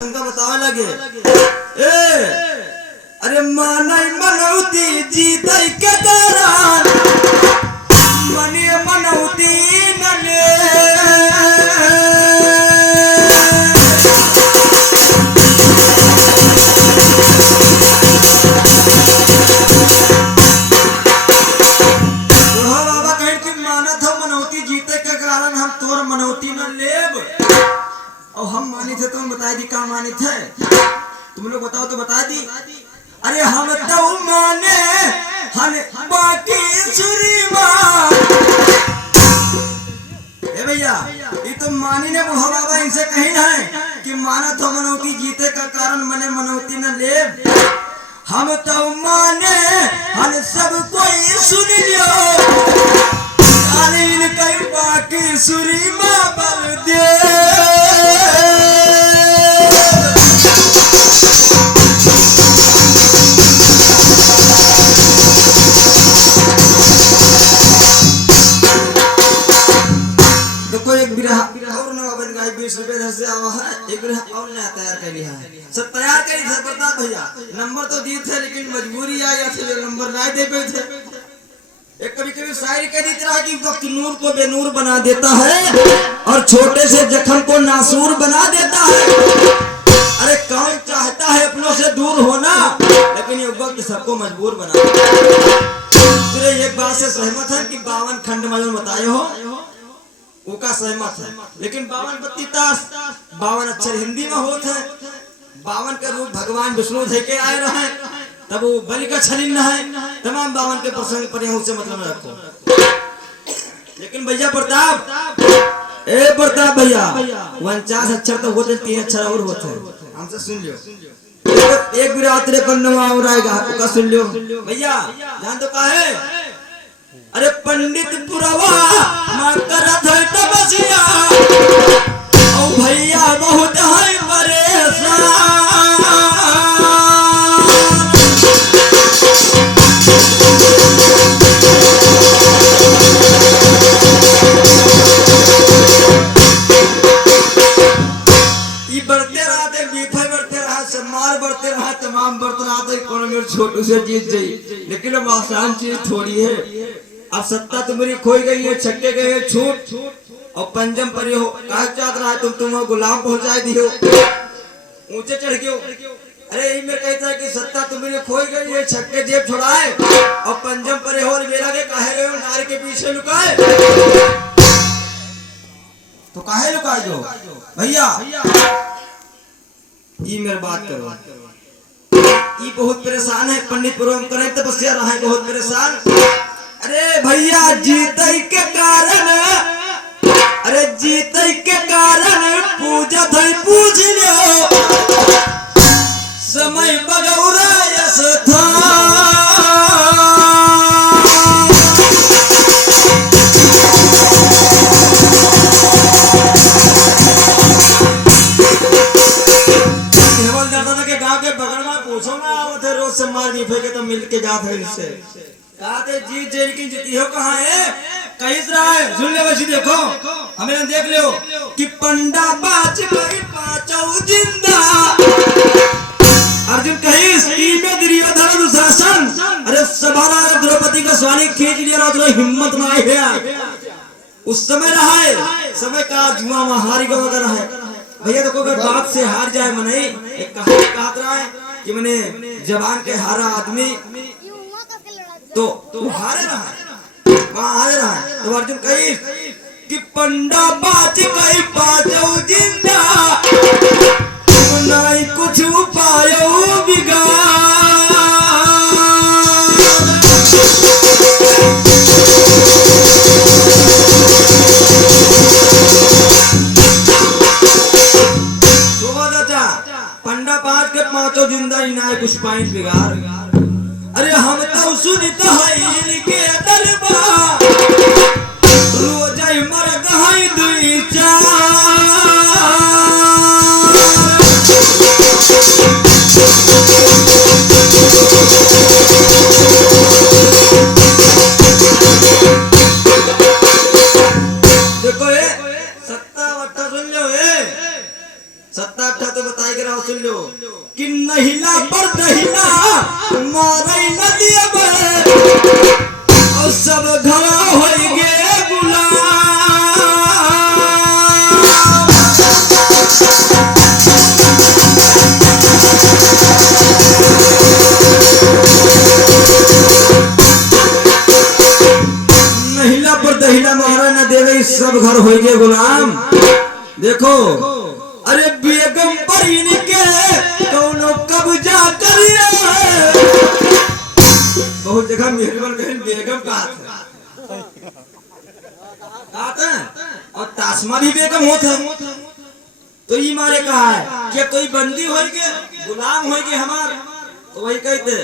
उनका बतावे लगे अरे मानई मनौती जीतई के दौरान मनिए मनौती नले बाबा कहे कि मानत हो मनौती जीते के कारण हम तोर मनौती न लेब और हम मानी थे तुम बताई दी का मानी थे तुम लोग बताओ तो बता दी। अरे हम तो माने हन बाकी सुरी मां ए भैया ये तो मानी ने बुढ़ा बाबा इनसे कही है कि माना तो मनौती जीते का कारण मने मनौती न ले हम तो माने हन सब कोई सुन लियो अनिल कई बाकी सुरी मां बल दे और नवा बन गई 20 रुपए धर से आवा है एक और नया तैयार कर लिया है सब तैयार करी था प्रताप भैया नंबर तो दिए थे लेकिन मजबूरी आई या नंबर नहीं दे पाए थे। एक कभी कभी शायरी कह दी तरह की वक्त नूर को बेनूर बना देता है और छोटे से जख्म को नासूर बना देता है। अरे कौन चाहता है अपनों से दूर होना लेकिन ये वक्त सबको मजबूर बना देता है। एक बात से सहमत है कि 52 खंड में बताए हो उका सहमत है लेकिन 52 बत्ती ताश 52 अक्षर हिंदी में होते हैं 52 का रूप भगवान विष्णु थे के आए रहे तब वो बलि का छलिन है तमाम 52 के प्रसंग पर से मतलब रखो। लेकिन भैया प्रताप भैया 49 अक्षर तो होते 3 अक्षर और होते हैं हमसे सुन लियो एक विरात्रे पर नवा और आएगा उका सुन लियो भैया जान तो का है। अरे पंडित पुरवा मां करत है तपस्या ओ भैया बहुत है परेशान ई बढ़ते रहते बीफे बढ़ते रहा से मार बढ़ते रहा तमाम बढ़ते रहते कोनो मेरे छोटू से जीत जाई लेकिन अब आसान चीज थोड़ी है। अब सत्ता तुम्हारी खोई गई है छक्के गए छूट और पंजम पर हो कहा चाहत रहा है तुम गुलाम पहुंचाई दियो ऊंचे चढ़ गयो। अरे यही में कहता है कि सत्ता तुम्हारी खोई गई है छक्के जेब छुड़ाए और पंजम पर हो मेरा के काहे गए नार के पीछे लुकाए तो काहे लुकाए जो भैया ये मेरी बात करो ये बहुत परेशान है पंडित पुरम करें तपस्या रहा है बहुत परेशान। अरे भैया जीते के कारण अरे जीते के कारण पूजा थई पूछ लियो समय बगौरा यस था केवल दादा के गांव के बगल में पूछो ना आवत रोज से मार नहीं फेंके तो मिल के जात है इससे कहते जीत जेल की जीती हो कहाँ है कहीं रहा है सुन ले बच्ची देखो हमें देख लो कि पंडा बाज गई पांचों जिंदा अर्जुन कहीं में दुर्योधन दुशासन अरे सभारा द्रौपदी का स्वानी खींच लिया और हिम्मत ना है उस समय रहा है समय का जुआ में हारी का वगैरह है भैया देखो अगर बाप से हार जाए मने एक कहावत रहा है कि मैंने जवान के हारा आदमी तो हारे रहा है वहां हारे रहा है तो अर्जुन कही कि पंडा बाज गई पांचों जिंदा नहीं कुछ उपायो बिगाड़ पंडा बाज के पांचों जिंदा ही ना कुछ पाइन बिगाड़। अरे हम तो सुनित है इनके दरबार रोज ही मरद है दुई चार देखो ये सत्ता वट्टा सुन लो ये सत्ता अट्ठा तो बताई के रहो सुन लो कि नहिला पर दहिला मारे नदिया में और सब घरा होइगे गुलाम। नहिला पर दहिला मारे न देवे सब घर होइगे गुलाम। देखो अरे बेगम पर इनके कौनो कब्जा करिया। बहुत जगह मेहरबान बहन बेगम कहा था और तासमा भी बेगम होता तो ये मारे कहा है कि कोई बंदी हो के गुलाम हो के हमार तो वही कहते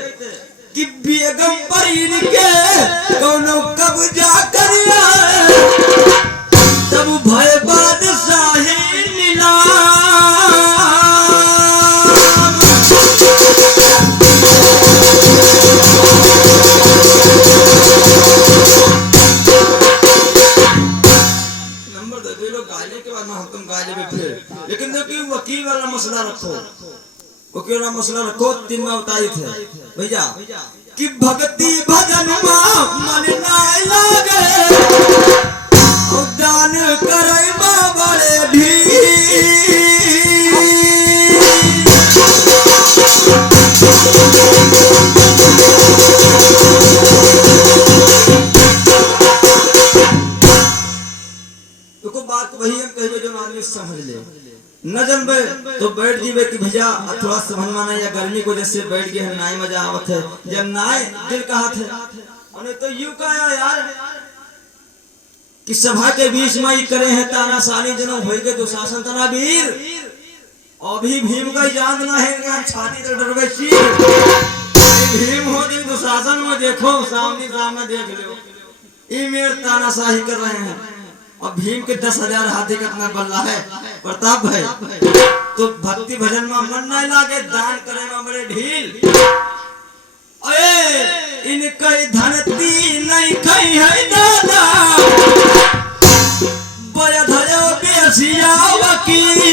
कि बेगम पर इनके कौनो कब्जा करिया तब भय बादशाही नंबर दे लो गाली के बाद हम तुम गाली में फिर लेकिन देखिए वकील वाला मसला रखो वकील वाला मसला रखो 3 में बताई थे भैया कि भक्ति भजन मन ना लागे दान करे बड़े ढील। देखो बात वही हम कहे जो आदमी समझ ले न जनबे तो बैठ जीवे कि भैया थोड़ा समझ माना या गर्मी को जैसे बैठ गए नाई मजा आवत है जब नाई दिल कहा थे उन्हें तो यूं कहा यार कि सभा के बीच में ही करे हैं तानाशाही जन्म होई के दुशासन तना वीर अभी भीम का याद ना है कि छाती तो डरवे चीर भीम हो दिन दुशासन में देखो सामने सामने देख लो ये मेरे तानाशाही कर रहे हैं और भीम के 10,000 हाथी कितना बल्ला है प्रताप भाई तो भक्ति भजन में मन नहीं लागे दान करे में बड़े ढील। अरे इनके धनती नहीं कहीं है दादा बया धरो बेसिया वकील।